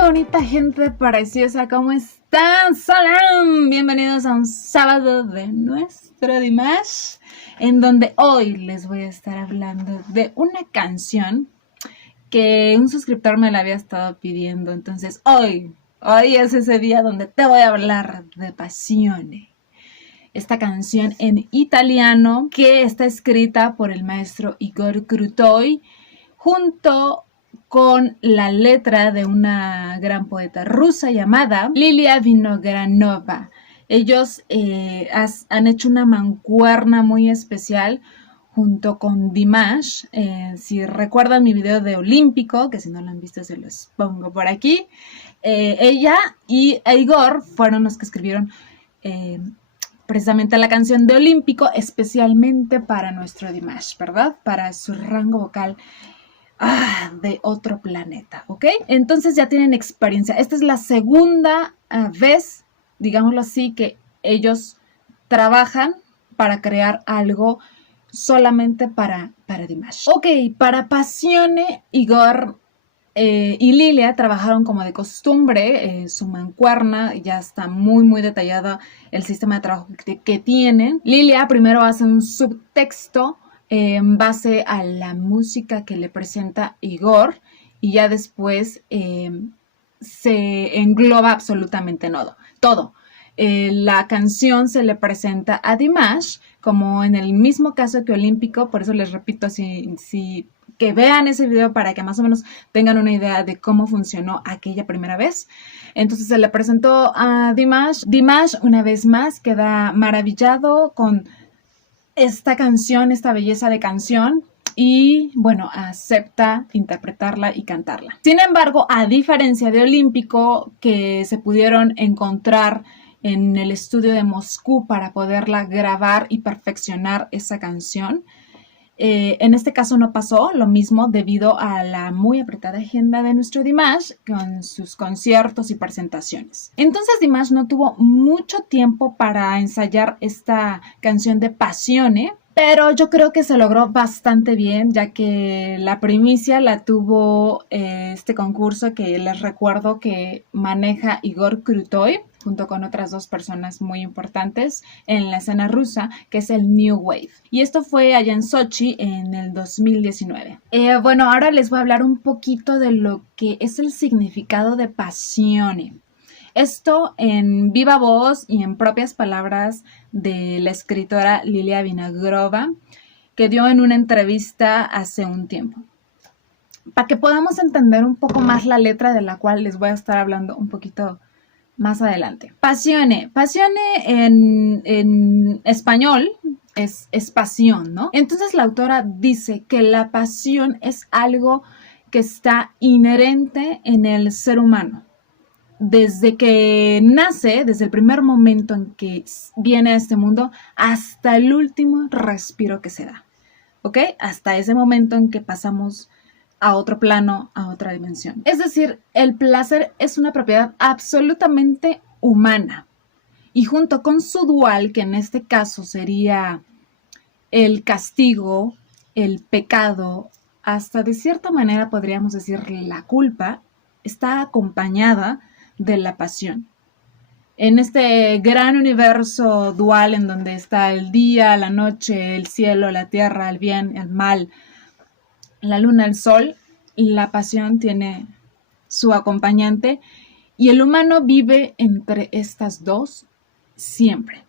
Bonita, bonita gente preciosa, ¿cómo están? ¡Salam! Bienvenidos a un sábado de nuestro Dimash, en donde hoy les voy a estar hablando de una canción que un suscriptor me la había estado pidiendo. Entonces hoy es ese día donde te voy a hablar de Passione. Esta canción en italiano que está escrita por el maestro Igor Krutoy junto con la letra de una gran poeta rusa llamada Lilia Vinogradova. Ellos han hecho una mancuerna muy especial junto con Dimash. Si recuerdan mi video de Olímpico, que si no lo han visto se los pongo por aquí, ella y Igor fueron los que escribieron precisamente la canción de Olímpico, especialmente para nuestro Dimash, ¿verdad? Para su rango vocal de otro planeta, ¿ok? Entonces ya tienen experiencia. Esta es la segunda vez, digámoslo así, que ellos trabajan para crear algo solamente para Dimash. Ok, para Passione, Igor y Lilia trabajaron como de costumbre, su mancuerna, ya está muy detallada el sistema de trabajo que tienen. Lilia primero hace un subtexto en base a la música que le presenta Igor y ya después se engloba absolutamente todo. La canción se le presenta a Dimash como en el mismo caso que Olímpico, por eso les repito, que vean ese video para que más o menos tengan una idea de cómo funcionó aquella primera vez. Entonces se le presentó a Dimash. Dimash una vez más queda maravillado con esta canción, esta belleza de canción, y bueno, acepta interpretarla y cantarla. Sin embargo, a diferencia de Olímpico, que se pudieron encontrar en el estudio de Moscú para poderla grabar y perfeccionar esa canción, en este caso no pasó lo mismo debido a la muy apretada agenda de nuestro Dimash con sus conciertos y presentaciones. Entonces Dimash no tuvo mucho tiempo para ensayar esta canción de Passione, pero yo creo que se logró bastante bien, ya que la primicia la tuvo este concurso que les recuerdo que maneja Igor Krutoy, junto con otras dos personas muy importantes en la escena rusa, que es el New Wave. Y esto fue allá en Sochi en el 2019. Bueno, ahora les voy a hablar un poquito de lo que es el significado de Passione. Esto en viva voz y en propias palabras de la escritora Lilia Vinogradova, que dio en una entrevista hace un tiempo. Para que podamos entender un poco más la letra de la cual les voy a estar hablando un poquito más adelante. Passione en español es pasión, ¿no? Entonces la autora dice que la pasión es algo que está inherente en el ser humano. Desde que nace, desde el primer momento en que viene a este mundo, hasta el último respiro que se da, ¿ok? Hasta ese momento en que pasamos a otro plano, a otra dimensión. Es decir, el placer es una propiedad absolutamente humana. Y junto con su dual, que en este caso sería el castigo, el pecado, hasta de cierta manera podríamos decir la culpa, está acompañada de la pasión. En este gran universo dual en donde está el día, la noche, el cielo, la tierra, el bien, el mal, la luna, el sol, la pasión tiene su acompañante y el humano vive entre estas dos siempre.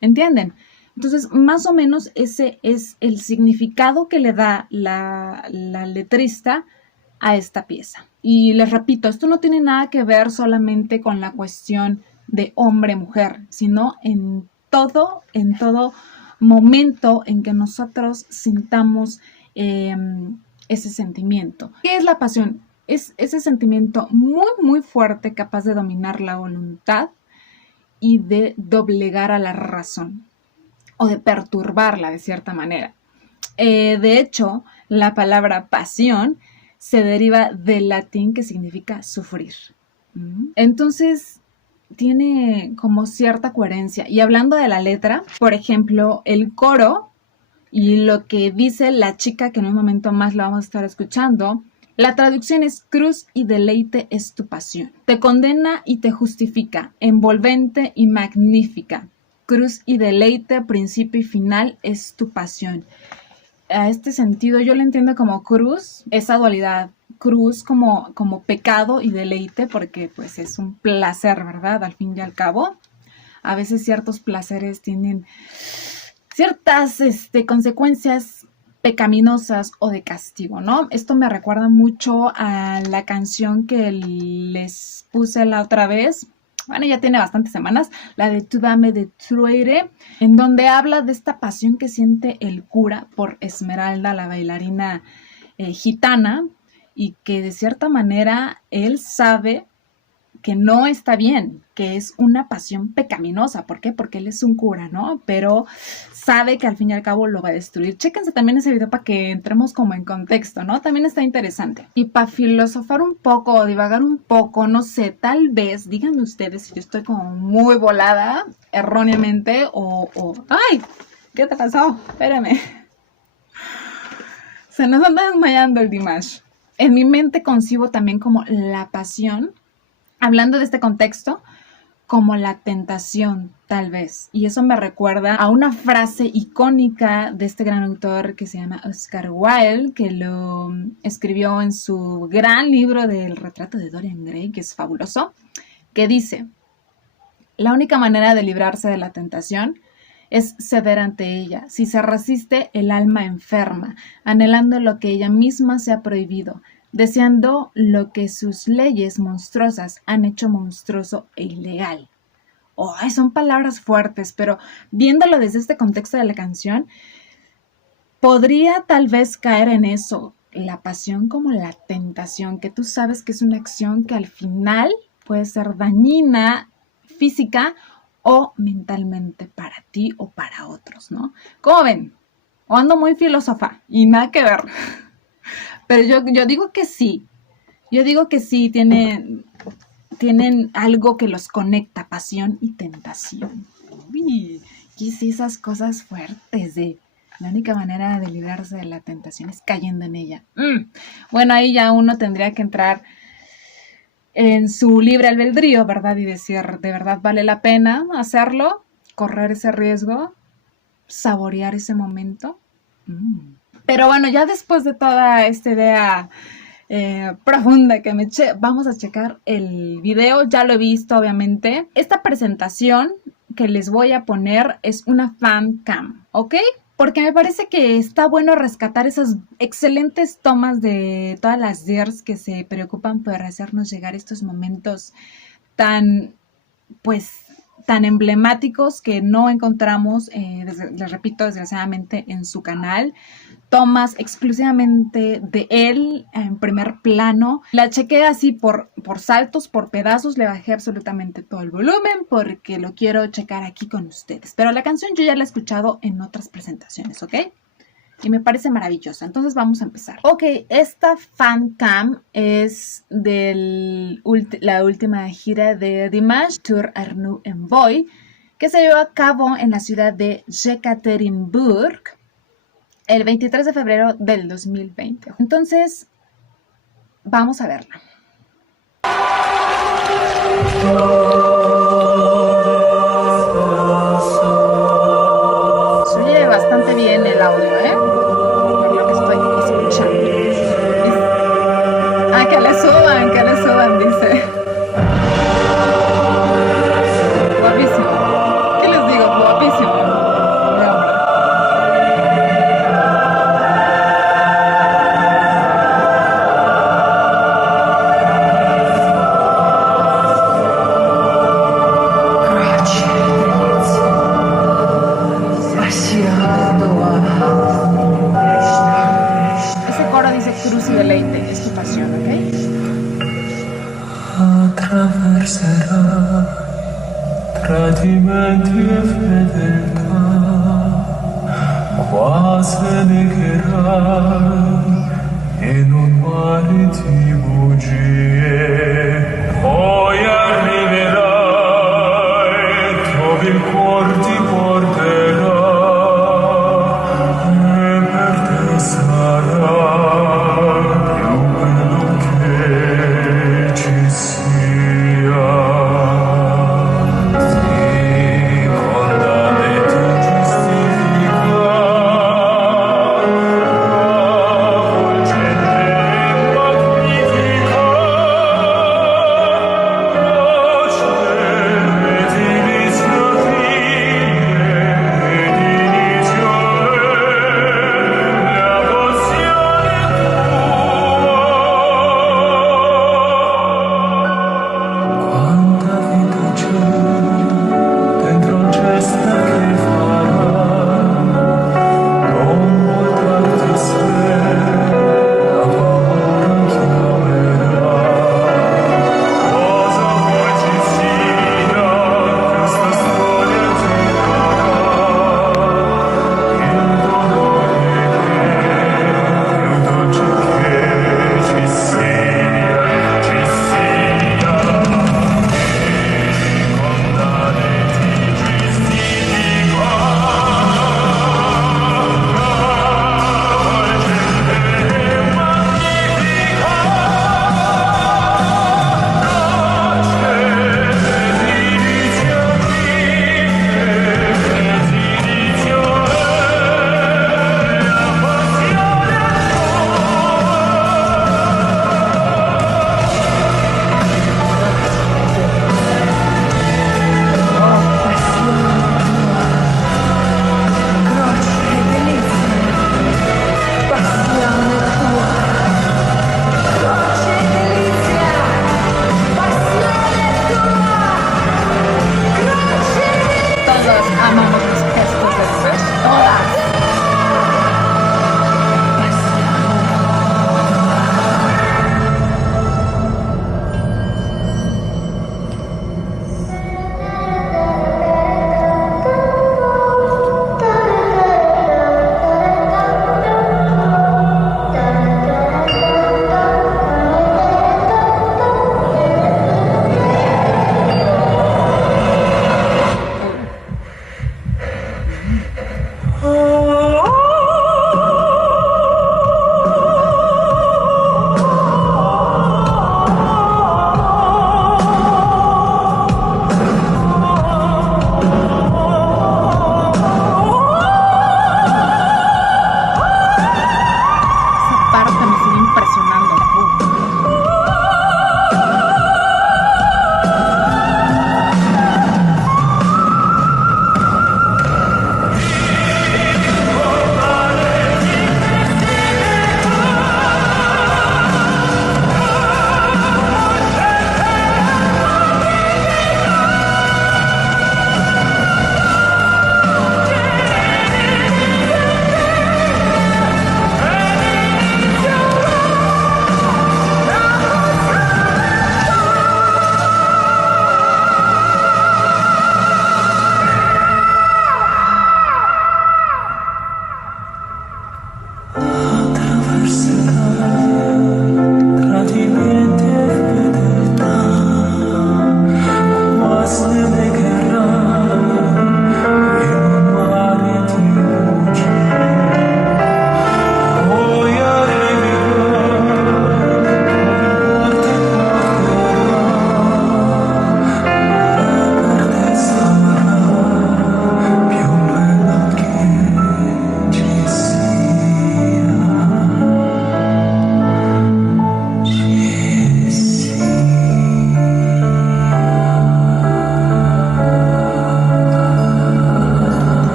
¿Entienden? Entonces, más o menos ese es el significado que le da la letrista a esta pieza. Y les repito, esto no tiene nada que ver solamente con la cuestión de hombre-mujer, sino en todo momento en que nosotros sintamos ese sentimiento. ¿Qué es la pasión? Es ese sentimiento muy fuerte, capaz de dominar la voluntad y de doblegar a la razón o de perturbarla de cierta manera. De hecho, la palabra pasión se deriva del latín que significa sufrir. Entonces, tiene como cierta coherencia. Y hablando de la letra, por ejemplo, el coro y lo que dice la chica, que en un momento más la vamos a estar escuchando, La traducción es cruz y deleite es tu pasión. Te condena y te justifica, envolvente y magnífica. Cruz y deleite, principio y final es tu pasión. A este sentido yo lo entiendo como cruz, esa dualidad. Cruz como pecado y deleite, porque pues es un placer, ¿verdad? Al fin y al cabo. A veces ciertos placeres tienen ciertas consecuencias pecaminosas o de castigo, ¿no? Esto me recuerda mucho a la canción que les puse la otra vez. Bueno, ya tiene bastantes semanas, la de Tu dame de Truire, en donde habla de esta pasión que siente el cura por Esmeralda, la bailarina gitana, y que de cierta manera él sabe que no está bien, que es una pasión pecaminosa. ¿Por qué? Porque él es un cura, ¿no? Pero sabe que al fin y al cabo lo va a destruir. Chéquense también ese video para que entremos como en contexto, ¿no? También está interesante. Y para filosofar un poco o divagar un poco, no sé, tal vez, díganme ustedes si yo estoy como muy volada erróneamente o... ¡Ay! ¿Qué te pasó? Espérame. Se nos anda desmayando el Dimash. En mi mente concibo también como la pasión, hablando de este contexto, como la tentación, tal vez. Y eso me recuerda a una frase icónica de este gran autor que se llama Oscar Wilde, que lo escribió en su gran libro del retrato de Dorian Gray, que es fabuloso, que dice: la única manera de librarse de la tentación es ceder ante ella. Si se resiste, el alma enferma, anhelando lo que ella misma se ha prohibido, deseando lo que sus leyes monstruosas han hecho monstruoso e ilegal. Oh, son palabras fuertes, pero viéndolo desde este contexto de la canción, podría tal vez caer en eso, la pasión como la tentación, que tú sabes que es una acción que al final puede ser dañina física o mentalmente para ti o para otros, ¿no? ¿Cómo ven? O ando muy filósofa y nada que ver. Pero yo digo que sí. Yo digo que sí, tienen algo que los conecta, pasión y tentación. Uy, ¿qué es esas cosas fuertes de la única manera de librarse de la tentación es cayendo en ella? Bueno, ahí ya uno tendría que entrar en su libre albedrío, ¿verdad? Y decir, ¿de verdad vale la pena hacerlo? ¿Correr ese riesgo? ¿Saborear ese momento? Pero bueno, ya después de toda esta idea profunda que me eché, vamos a checar el video. Ya lo he visto, obviamente. Esta presentación que les voy a poner es una fan cam, ¿ok? Porque me parece que está bueno rescatar esas excelentes tomas de todas las DIRs que se preocupan por hacernos llegar estos momentos tan, pues, tan emblemáticos que no encontramos, les repito, desgraciadamente en su canal. Tomas exclusivamente de él en primer plano. La chequé así por saltos, por pedazos. Le bajé absolutamente todo el volumen porque lo quiero checar aquí con ustedes. Pero la canción yo ya la he escuchado en otras presentaciones, ¿ok? Y me parece maravillosa. Entonces vamos a empezar. Ok, esta fan cam es de la última gira de Dimash, Tour Arnoux Envoy, que se llevó a cabo en la ciudad de Yekaterinburg el 23 de febrero del 2020. Entonces, vamos a verla. Se oye bastante bien el audio, ¿eh? Por lo que estoy escuchando. Que le suban, dice. Guapísimo. ¿Qué les digo? Guapísimo. Ese coro dice cruz y deleite, es tu pasión, ¿ok? Attraverserà tradimenti e fedeltà, qua se negherai in un mare di bugie, poi arriverai dove il cuor ti porterà e per te sarà più bello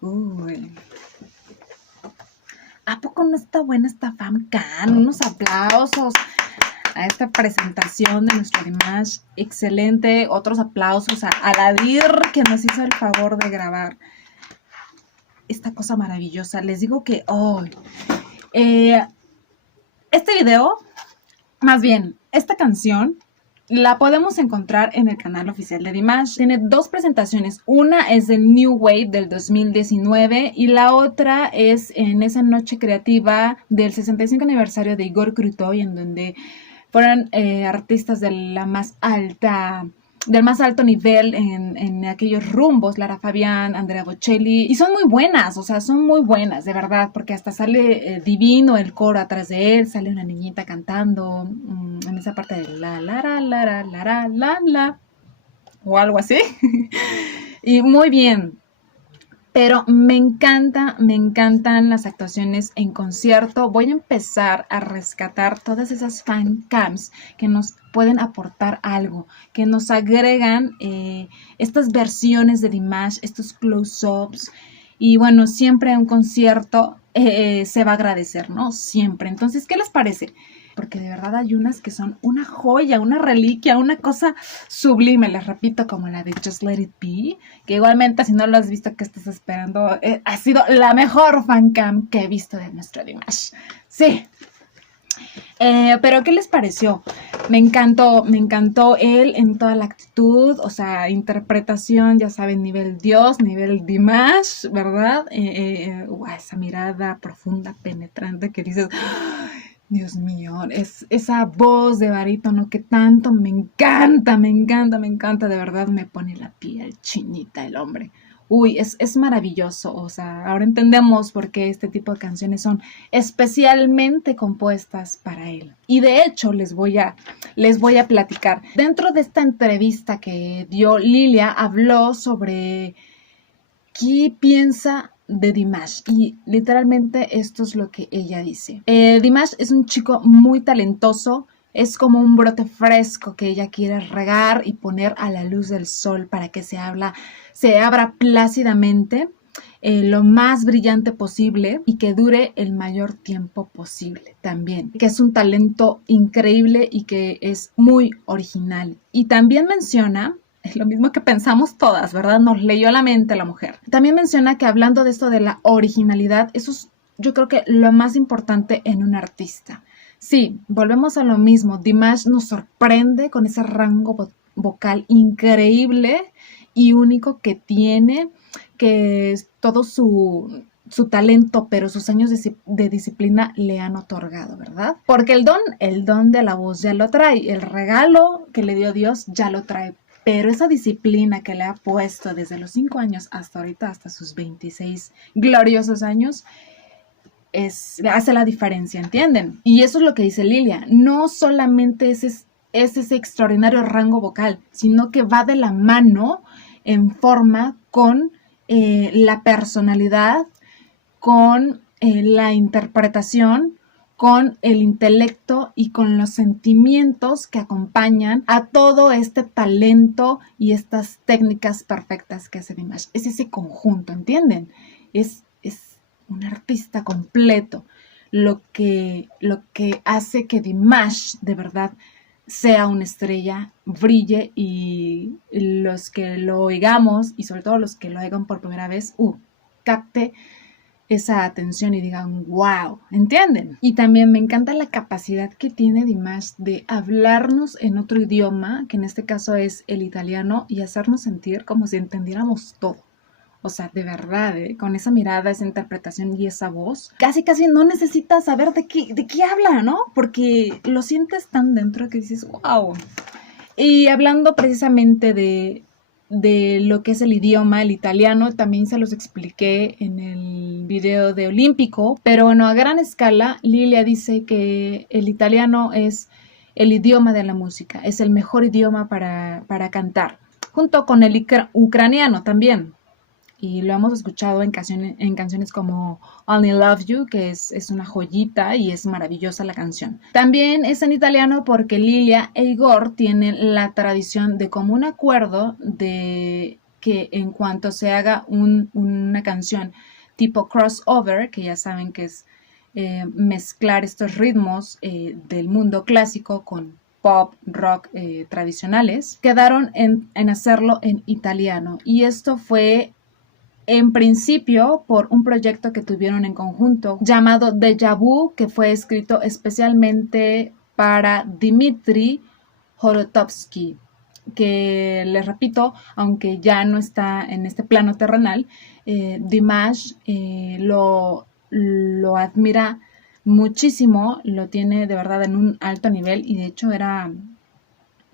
Uy. ¿A poco no está buena esta FamCam? Unos aplausos a esta presentación de nuestro Dimash. Excelente. Otros aplausos a Aladir, que nos hizo el favor de grabar esta cosa maravillosa. Les digo que hoy este video, más bien, esta canción la podemos encontrar en el canal oficial de Dimash. Tiene dos presentaciones. Una es del New Wave del 2019 y la otra es en esa noche creativa del 65 aniversario de Igor Krutoy, en donde fueron artistas de la más alta, del más alto nivel en aquellos rumbos, Lara Fabián, Andrea Bocelli, y son muy buenas, o sea, son muy buenas, de verdad, porque hasta sale divino el coro atrás de él, sale una niñita cantando en esa parte de la, o algo así, y muy bien. Pero me encantan las actuaciones en concierto. Voy a empezar a rescatar todas esas fan cams que nos pueden aportar algo, que nos agregan estas versiones de Dimash, estos close-ups. Y bueno, siempre un concierto se va a agradecer, ¿no? Siempre. Entonces, ¿qué les parece? Porque de verdad hay unas que son una joya, una reliquia, una cosa sublime, les repito, como la de Just Let It Be, que igualmente si no lo has visto, ¿qué estás esperando? Ha sido la mejor fancam que he visto de nuestro Dimash. Sí. Pero ¿qué les pareció? Me encantó él en toda la actitud, o sea, interpretación, ya saben, nivel Dios, nivel Dimash, ¿verdad? Esa mirada profunda, penetrante que dices... Dios mío, es esa voz de barítono que tanto me encanta, de verdad me pone la piel chinita el hombre. Uy, es maravilloso, o sea, ahora entendemos por qué este tipo de canciones son especialmente compuestas para él. Y de hecho, les voy a platicar. Dentro de esta entrevista que dio Lilia, habló sobre qué piensa de Dimash, y literalmente esto es lo que ella dice. Dimash es un chico muy talentoso, es como un brote fresco que ella quiere regar y poner a la luz del sol para que se abra plácidamente, lo más brillante posible y que dure el mayor tiempo posible también, que es un talento increíble y que es muy original. Y también menciona, es lo mismo que pensamos todas, ¿verdad? Nos leyó la mente la mujer. También menciona que hablando de esto de la originalidad, eso es, yo creo que lo más importante en un artista. Sí, volvemos a lo mismo. Dimash nos sorprende con ese rango vocal increíble y único que tiene, que todo su talento, pero sus años de disciplina le han otorgado, ¿verdad? Porque el don de la voz ya lo trae, el regalo que le dio Dios ya lo trae. Pero esa disciplina que le ha puesto desde los 5 años hasta ahorita, hasta sus 26 gloriosos años, hace la diferencia, ¿entienden? Y eso es lo que dice Lilia. No solamente es ese extraordinario rango vocal, sino que va de la mano en forma con la personalidad, con la interpretación, con el intelecto y con los sentimientos que acompañan a todo este talento y estas técnicas perfectas que hace Dimash. Es ese conjunto, ¿entienden? Es un artista completo, lo que hace que Dimash de verdad sea una estrella, brille, y los que lo oigamos, y sobre todo los que lo oigan por primera vez, capte esa atención y digan wow, ¿entienden? Y también me encanta la capacidad que tiene Dimash de hablarnos en otro idioma, que en este caso es el italiano, y hacernos sentir como si entendiéramos todo. O sea, de verdad, con esa mirada, esa interpretación y esa voz, casi no necesitas saber de qué habla, ¿no? Porque lo sientes tan dentro que dices wow. Y hablando precisamente de lo que es el idioma, el italiano, también se los expliqué en el video de Olímpico, pero bueno, a gran escala, Lilia dice que el italiano es el idioma de la música, es el mejor idioma para cantar, junto con el ucraniano también. y lo hemos escuchado en canciones como Only Love You, que es una joyita y es maravillosa la canción. También es en italiano porque Lilia e Igor tienen la tradición de común acuerdo de que en cuanto se haga una canción tipo crossover, que ya saben que es mezclar estos ritmos del mundo clásico con pop, rock tradicionales, quedaron en hacerlo en italiano. Y esto fue en principio por un proyecto que tuvieron en conjunto llamado Déjà Vu, que fue escrito especialmente para Dmitri Horotovsky, que les repito, aunque ya no está en este plano terrenal, Dimash lo admira muchísimo, lo tiene de verdad en un alto nivel y de hecho era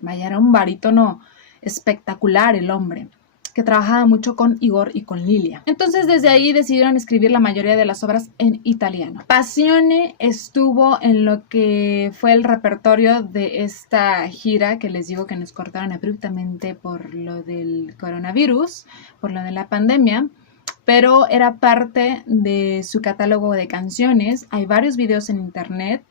un barítono espectacular el hombre, que trabajaba mucho con Igor y con Lilia. Entonces desde ahí decidieron escribir la mayoría de las obras en italiano. Passione estuvo en lo que fue el repertorio de esta gira que les digo que nos cortaron abruptamente por lo del coronavirus, por lo de la pandemia, pero era parte de su catálogo de canciones. Hay varios videos en internet.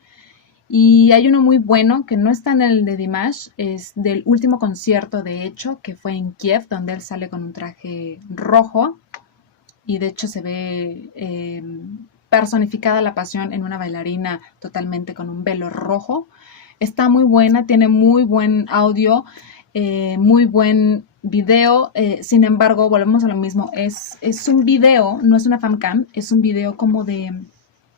Y hay uno muy bueno que no está en el de Dimash, es del último concierto de hecho, que fue en Kiev, donde él sale con un traje rojo y de hecho se ve personificada la pasión en una bailarina totalmente con un velo rojo. Está muy buena, tiene muy buen audio, muy buen video, sin embargo, volvemos a lo mismo, es un video, no es una fancam, es un video como de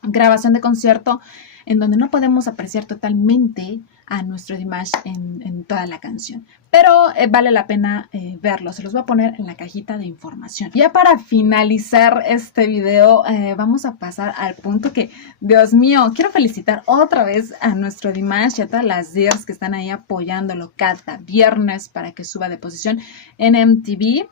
grabación de concierto en donde no podemos apreciar totalmente a nuestro Dimash en toda la canción. Pero vale la pena verlo. Se los voy a poner en la cajita de información. Ya para finalizar este video, vamos a pasar al punto que, Dios mío, quiero felicitar otra vez a nuestro Dimash y a todas las dears que están ahí apoyándolo cada viernes para que suba de posición en MTV.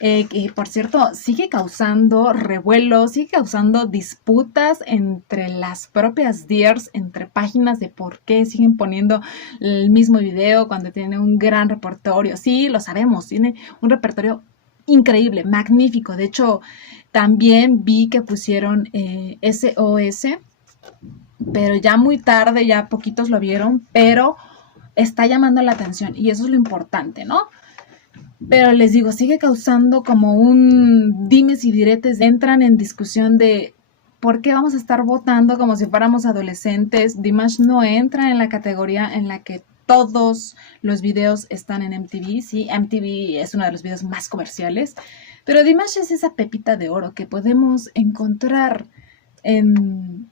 Que por cierto sigue causando revuelo, sigue causando disputas entre las propias dears, entre páginas de por qué siguen poniendo el mismo video cuando tiene un gran repertorio. Sí, lo sabemos, tiene un repertorio increíble, magnífico. De hecho, también vi que pusieron SOS, pero ya muy tarde, ya poquitos lo vieron, pero está llamando la atención y eso es lo importante, ¿no? Pero les digo, sigue causando como un dimes y diretes, entran en discusión de por qué vamos a estar votando como si fuéramos adolescentes. Dimash no entra en la categoría en la que todos los videos están en MTV. Sí, MTV es uno de los videos más comerciales, pero Dimash es esa pepita de oro que podemos encontrar en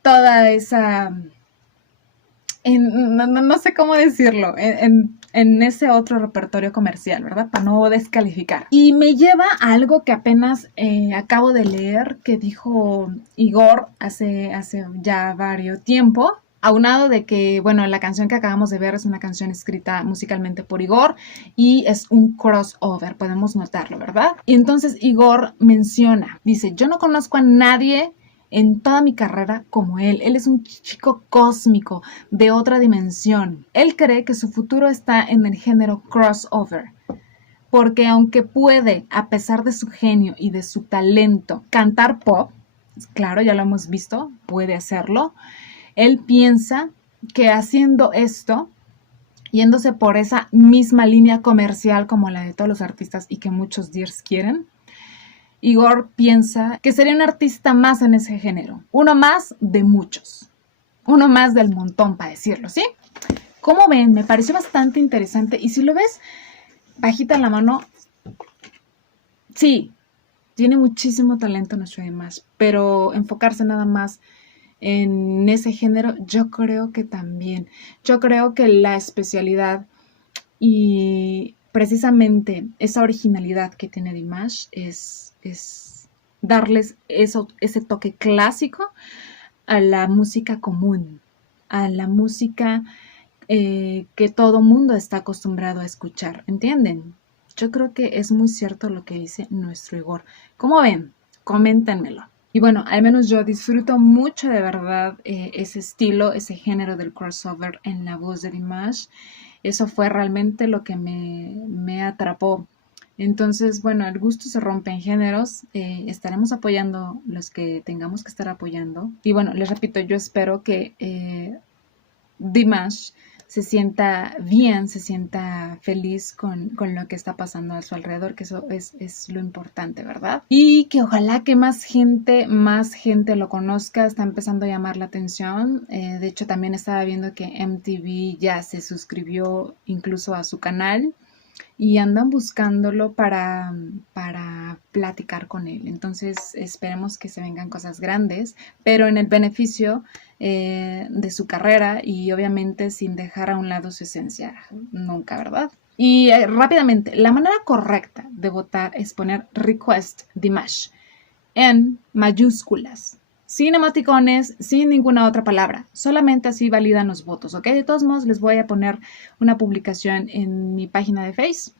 toda esa... no sé cómo decirlo, en ese otro repertorio comercial, ¿verdad? Para no descalificar. Y me lleva a algo que apenas acabo de leer, que dijo Igor hace ya varios tiempo, aunado de que, bueno, la canción que acabamos de ver es una canción escrita musicalmente por Igor y es un crossover, podemos notarlo, ¿verdad? Y entonces Igor menciona, dice, yo no conozco a nadie en toda mi carrera como él. Él es un chico cósmico de otra dimensión. Él cree que su futuro está en el género crossover, porque aunque puede, a pesar de su genio y de su talento, cantar pop, claro, ya lo hemos visto, puede hacerlo, él piensa que haciendo esto, yéndose por esa misma línea comercial como la de todos los artistas y que muchos dears quieren, Igor piensa que sería un artista más en ese género, uno más de muchos, uno más del montón, para decirlo, ¿sí? Como ven, me pareció bastante interesante y si lo ves bajita la mano, sí, tiene muchísimo talento nuestro Dimash, pero enfocarse nada más en ese género, yo creo que también, yo creo que la especialidad y precisamente esa originalidad que tiene Dimash es darles ese toque clásico a la música común, a la música que todo mundo está acostumbrado a escuchar, ¿entienden? Yo creo que es muy cierto lo que dice nuestro Igor. ¿Cómo ven? Coméntenmelo. Y bueno, al menos yo disfruto mucho de verdad ese estilo, ese género del crossover en la voz de Dimash. Eso fue realmente lo que me atrapó Entonces, bueno, el gusto se rompe en géneros. Estaremos apoyando los que tengamos que estar apoyando. Y bueno, les repito, yo espero que Dimash se sienta bien, se sienta feliz con lo que está pasando a su alrededor, que eso es lo importante, ¿verdad? Y que ojalá que más gente lo conozca, está empezando a llamar la atención. De hecho, también estaba viendo que MTV ya se suscribió incluso a su canal y andan buscándolo para platicar con él. Entonces esperemos que se vengan cosas grandes, pero en el beneficio de su carrera y obviamente sin dejar a un lado su esencia, nunca, ¿verdad? Y rápidamente, la manera correcta de votar es poner Request Dimash en mayúsculas, sin emoticones, sin ninguna otra palabra. Solamente así validan los votos, ¿ok? De todos modos, les voy a poner una publicación en mi página de Facebook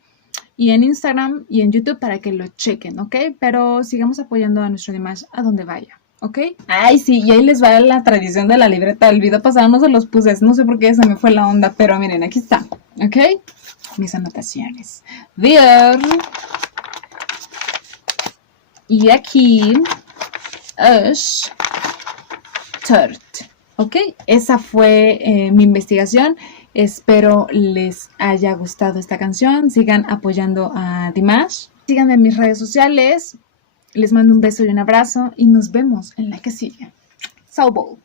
y en Instagram y en YouTube para que lo chequen, ¿ok? Pero sigamos apoyando a nuestro Dimash a donde vaya, ¿ok? Ay, sí, y ahí les va la tradición de la libreta. El video pasado no se los puse, no sé por qué se me fue la onda, pero miren, aquí está, ¿ok? Mis anotaciones. Dear. Y aquí es Tort. ¿Ok? Esa fue mi investigación. Espero les haya gustado esta canción. Sigan apoyando a Dimash. Síganme en mis redes sociales. Les mando un beso y un abrazo y nos vemos en la que sigue. Saubol.